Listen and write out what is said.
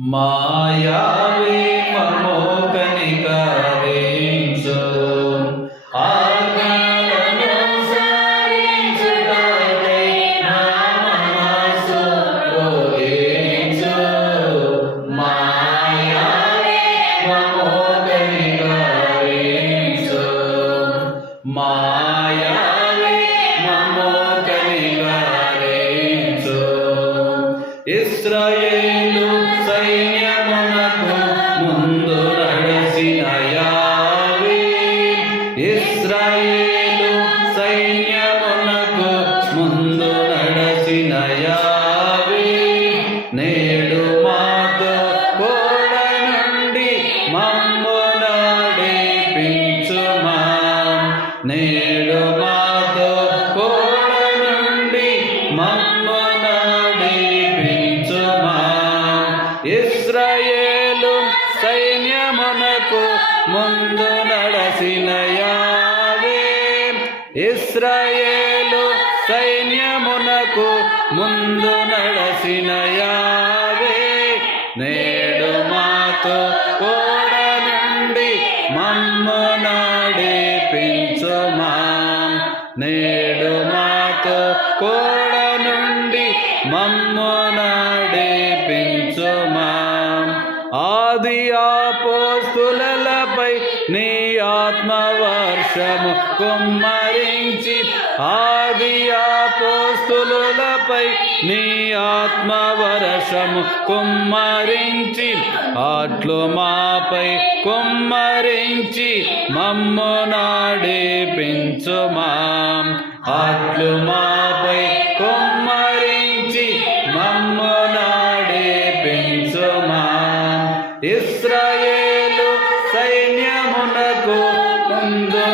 మాయావి మమో కనికరించు ఆజ్ఞలను సరించుటకై నా మనసు రోధించు. మాయావి మమో కనికరించు మాయావి మమో కనికరించు. ఇశ్రాయేలు సైన్యమునకు ముందు నడసిన యావే, ఇశ్రాయేలు సైన్యమునకు ముందు నడసిన యావే, నేడు మాతో కూడా నుండి మమ్ము నడిపించుమా. నేడు మాతో కూడా నుండి మమ్ము నడిపించుమా. ఇశ్రాయేలు సైన్యమునకు ముందు నడసిన యావే, ఇశ్రాయేలు సైన్యమునకు ముందు నడసిన యావే, నేడు మాతో కూడా నుండి మమ్ము నడిపించుమా. నేడు మాతో కూడా నుండి మమ్ము నడిపించుమా. ఆది అపోస్తులపై నీ ఆత్మవర్షము కుమ్మరించి, ఆది అపోస్తులపై నీ ఆత్మవర్షము కుమ్మరించి, అట్లు మాపై కుమ్మరించి మమ్ము నడిపించుమా. అట్లు మాపై కుమ్మరించి మమ్ము నడిపించుమా. ఇశ్రాయేలు సైన్యమునకు ముందు